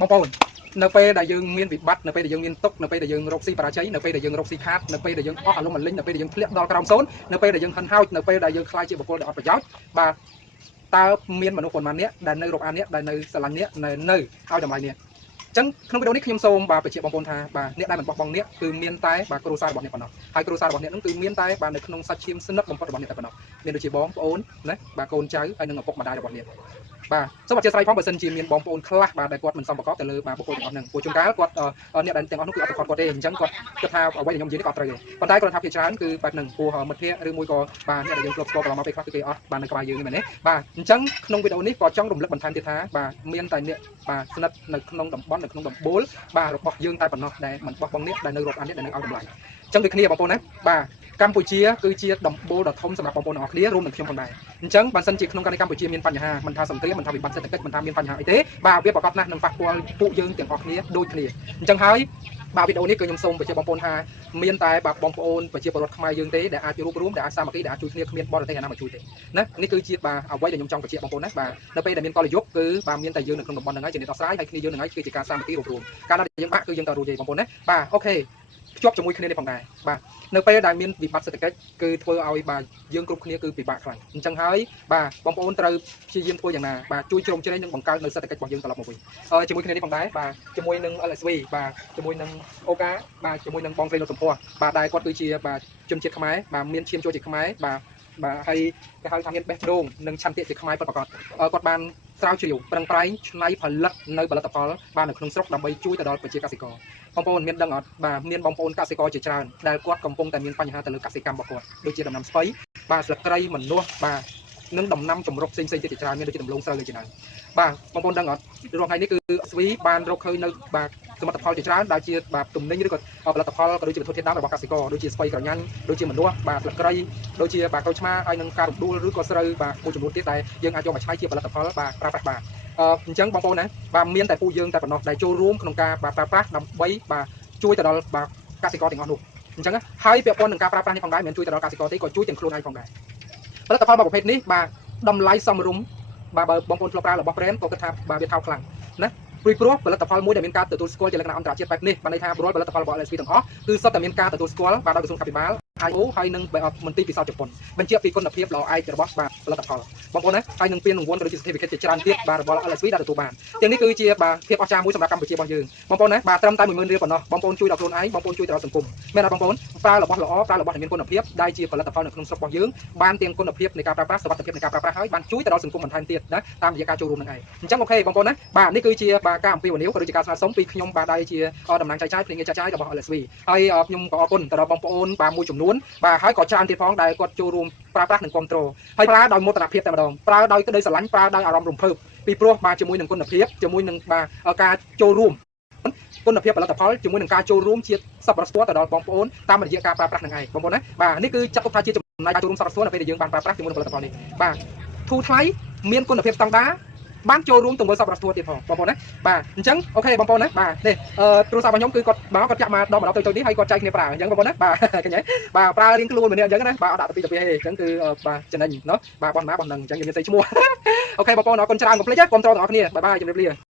បងប្អូននៅពេលដែលយើងមានវិបត្តិនៅពេលដែលយើងមានទុកនៅពេលដែលយើងរកស៊ីបរាជ័យនៅពេលដែលយើងរកស៊ីខាតនៅពេលដែលយើងអស់អារម្មណ៍អលិញនៅពេលដែលយើងធ្លាក់ដល់ក្រោមសូន្យនៅពេលដែលយើងហិនហោចនៅពេលដែលយើងខ្លាចជាបុគ្គលដែលអត់ប្រយោជន៍បាទតើមានមនុស្សប៉ុន្មាននាក់ដែលនៅរកអាននេះដែលនៅស្រឡាញ់នេះនៅឲ្យតម្លៃនេះចឹងក្នុងវីដេអូនេះខ្ញុំសូមបាទបញ្ជាក់បងប្អូនថាបាទអ្នកដែលមិនបោះបង់នេះគឺមានតែបាទគ្រួសាររបស់អ្នកប៉ុណ្ណោះហើយគ្រួសាររបស់អ្នកនឹងគឺមានតែបាទនៅក្នុងសាច់ឈាមស្និទ្ធបំផុតរបស់អ្នកតែប៉ុណ្ណោះមានដូចជាបងប្អូនណាបាទកូនចៅហើយនិងឪពុកម្ដាយរបស់អ្នកបាទសូមអធិស្ឋានផងបើសិនជាមានបងប្អូនខ្លះបាទដែលគាត់មិនសមប្រកបទៅលើបាទបុគ្គលទាំងអស់ហ្នឹងពួកជួនកាលគាត់អ្នកដែលទាំងអស់នោះគឺអត់ប្រកបគាត់ទេអញ្ចឹងគាត់គិតថាអ្វីដែលខ្ញុំនិយាយនេះក៏អត់ត្រូវទេប៉ុន្តែគាត់ថាភាគច្រើនគឺបាទនឹងពួកមិត្តភ័ក្តិឬមួយក៏បាទអ្នកដែលយើងធ្លាប់ស្គាល់កន្លងមកពេលខ្លះគឺគេអត់បាទនៅក្បែរយើងនេះមែនទេបាទអញ្ចឹងក្នុងវីដេអូនេះក៏ចង់រំលឹកបន្ថែមទៀតថាបាទមានតែអ្នកបាទស្និទ្ធនៅក្នុងតំបន់នៅក្នុងដំបូលបាទរបស់យើងតែប៉ុណ្ណោះដែលមិនបោះបង់អ្នកដែលនៅរាប់អានអ្នកដែលនៅឲ្យតម្លៃអញ្ចឹងដូចគ្នាបងប្អូនណាបាទកម្ពុជាគឺជាដំបូលដ៏ធំសម្រាប់បងប្អូនទាំងអស់គ្នារួមទាំងខ្ញុំផងដែរអញ្ចឹងបើសិនជាក្នុងករណីកម្ពុជាមានបញ្ហាមិនថាសង្គ្រាមមិនថាវិបត្តិសេដ្ឋកិច្ចមិនថាមានបញ្ហាអីទេបាទវាប្រកបណាស់នឹងប៉ះពាល់ពួកយើងទាំងអស់គ្នាដូចគ្នាអញ្ចឹងហើយបាទវីដេអូនេះគឺខ្ញុំសូមបញ្ជាក់បងប្អូនថាមានតែបាទបងប្អូនប្រជាពលរដ្ឋខ្មែរយើងទេដែលអាចរួបរวมដែលអាចសាមគ្គីដែលអាចជួយគ្នាគ្មានបរទេសណាមកជួយទេណានេះគឺជាបាទអ្វីដែលខ្ញុំចង់បញ្ជាក់បងប្អូនណាបាទនៅពេលដែលមានកលយុគគឺបាទមានតែយើងនៅក្នុងតំបន់ហ្នឹងហើយជាអ្នកដោះស្រាយហើយគ្នាយើងហ្នឹងហើយគឺជាការសាមគ្គីរួបរวมកាលណាយើងបាក់គឺយើងទៅរួចទេបងប្អូនណាបាទអូខេភ្ជាប់ជាមួយគ្នានេះផងដែរបាទនៅពេលដែលមានវិបត្តិសេដ្ឋកិច្ចគឺធ្វើឲ្យបាទយើងគ្រប់គ្នាគឺពិបាកខ្លាំងអញ្ចឹងហើយបាទបងប្អូនត្រូវព្យាយាមធ្វើយ៉ាងណាបាទជួយជ្រោមជ្រែងនិងបង្កើតនៅសេដ្ឋកិច្ចរបស់យើងត្រឡប់មកវិញជាមួយគ្នានេះផងដែរបាទជាមួយនឹង LSV បាទជាមួយនឹងអូកាបាទជាមួយនឹងបងស្រីលោកសំភ័របាទដែលគាត់គឺជាបាទជនជាតិខ្មែរបាទមានឈាមចូលជាតិខ្មែរបាទហើយគេហៅថាមានបេះដូងនិងឆន្ទៈជាខ្មែរពិតប្រាកដគាត់បានស្រាវជ្រាវប្រឹងប្រែងច្នៃផលិតនៅផលិតផលបាទនៅក្នុងស្រុកដើម្បីជួយទៅដល់ប្រជាកសិករបងប្អូនមានដឹងអត់បាទមានបងប្អូនកសិករជាច្រើនដែលគាត់កំពុងតែមានបញ្ហាទៅលើកសិកម្មរបស់គាត់ដូចជាដំណាំស្ពៃបាទស្លឹកគ្រៃម្នាស់បាទនិងដំណាំចម្រុះផ្សេងៗទៀតជាច្រើនមានដូចជាដំឡូងស្រូវជាច្រើនបាទបងប្អូនដឹងអត់រាល់ថ្ងៃនេះគឺស្វីបានរកឃើញនៅបាទសមិទ្ធផលជាច្រើនដែលជាបាទទំនិញឬក៏ផលិតផលក៏ដូចជាវត្ថុធាតុដើមរបស់កសិករដូចជាស្ពៃក្រញាញ់ដូចជាម្នាស់បាទស្លឹកគ្រៃដូចជាបាទក្រូចឆ្មាហើយនឹងការរំដួលឬក៏ស្រូវបាទមួយចំនួនទៀតដែលយើងអាចយកមកច្នៃជាផលិតផលបាទប្រើប្រាស់បានអញ្ចឹងបងប្អូនណាបាទមានតែពួកយើងតែប៉ុណ្ណោះដែលចូលរួមក្នុងការបាទប្រើប្រាស់ដើម្បីបាទជួយទៅដល់បាទកសិករទាំងអស់នោះអញ្ចឹងហើយពាក់ព័ន្ធនឹងការប្រើប្រាស់នេះផងដែរមិនជួយទៅដល់កសិករទេក៏ជួយទាំងខ្លួនឯងផងដែរផលិតផលប្រភេទនេះបាទតម្លៃសមរម្យបាទបើបងប្អូនធ្លាប់ប្រើរបស់ brand ក៏គិតថាបាទវាថោកខ្លាំងណាព្រោះផលិតផលមួយដែលមានការទទួលស្គាល់ជាលក្ខណៈអន្តរជាតិបែបនេះបានន័យថារាល់ផលិតផលរបស់ LSV ទាំងអស់គឺសុទ្ធតែមានការទទួលស្គាល់បាទដោយក្រសួងកាភិបាល IO ហើយនឹងមន្ទីរពិសោធន៍ជប៉ុនបញ្ជាក់ពីគុណភាពល្អឯករបស់បាទផលិតផលបងប្អូនណាហើយនឹងពានរង្វាន់ក៏ដូចជា certificate ជាច្រើនទៀតបាទរបស់ LSV ដែលទទួលបានទាំងនេះគឺជាបាទភាពអស្ចារ្យមួយសម្រាប់កម្ពុជារបស់យើងបងប្អូនណាបាទត្រឹមតែ10000រៀលប៉ុណ្ណោះបងប្អូនជួយដល់ខ្លួនឯងបងប្អូនជួយដល់សង្គមមែនអត់បងប្អូនប្រើរបស់ល្អប្រើរបស់ដែលមានគុណភាពដែលជាផលិតផលនៅក្នុងស្រុករបស់យើងបានទាំងគុណភាពនៃការប្រើប្រាស់សុវត្ថិភាពនៃការប្រើប្រាស់ហើយបានជួយទៅដល់សង្គមបន្ថែមទៀតណាតាមរយៈការចូលរួមនឹងឯងអញ្ចឹងអូខេបងប្អូនណាបាទនេះគឺជាបាទការអំពាវនាវក៏ដូចជាការស្នើសុំពីខ្ញុំបាទដែលជាតំណាងចែកចាយភ្នាក់ងារចែកចាយរបស់ LSV ហើយខ្ញុំក៏អរគុណទៅដល់បងប្អូនបាទមួយចំនួនបាទហើយក៏ច្រើនទៀតផងដែលគាត់ចូលរួមប្រើប្រាស់និងគ្រប់គ្រងហើយប្រើដោយមោទនភាពតែម្ដងប្រើដោយក្តីស្រឡាញ់ប្រើដោយអារម្មណ៍រំភើបពីព្រោះបាទជាមួយនឹងគុណភាពជាមួយនឹងបាទការចូលរួមគុណភាពផលិតផលជាមួយនឹងការចូលរួមជាសប្បុរសធម៌ទៅដល់បងប្អូនតាមរយៈការប្រើប្រាស់នឹងឯងបងប្អូនណាបាទនេះគឺចាត់ទុកថាជាចំណែកការចូលរួមសប្បុរសធម៌នៅពេលដែលយើងបានប្រើប្រាស់ជាមួយនឹងផលិតផលនេះបាទធូរថ្លៃមានគុណភាពស្តង់ដារបានចូលរួមទៅមើលសប្បុរសធម៌ទៀតផងបងប្អូនណាបាទអញ្ចឹងអូខេបងប្អូនណាបាទនេះទូរស័ព្ទរបស់ខ្ញុំគឺគាត់ចាក់មកដល់ទៅនេះហើយគាត់ចែកគ្នាប្រើអញ្ចឹងបងប្អូនណាបាទឃើញទេបាទប្រើរៀងខ្លួនម្នាក់អញ្ចឹងណាបាទអត់ដាក់ទៅពីទេអញ្ចឹងគឺបាទចំណេញណោះបាទបោះណាបោះនឹងអញ្ចឹងយើងមានស្អីឈ្មោះអូខេបងប្អូនអរគុណច្រើនកុំភ្លេចគ្រប់ត្រទាំងអស់គ្នាបាយបាយជម្រាបលា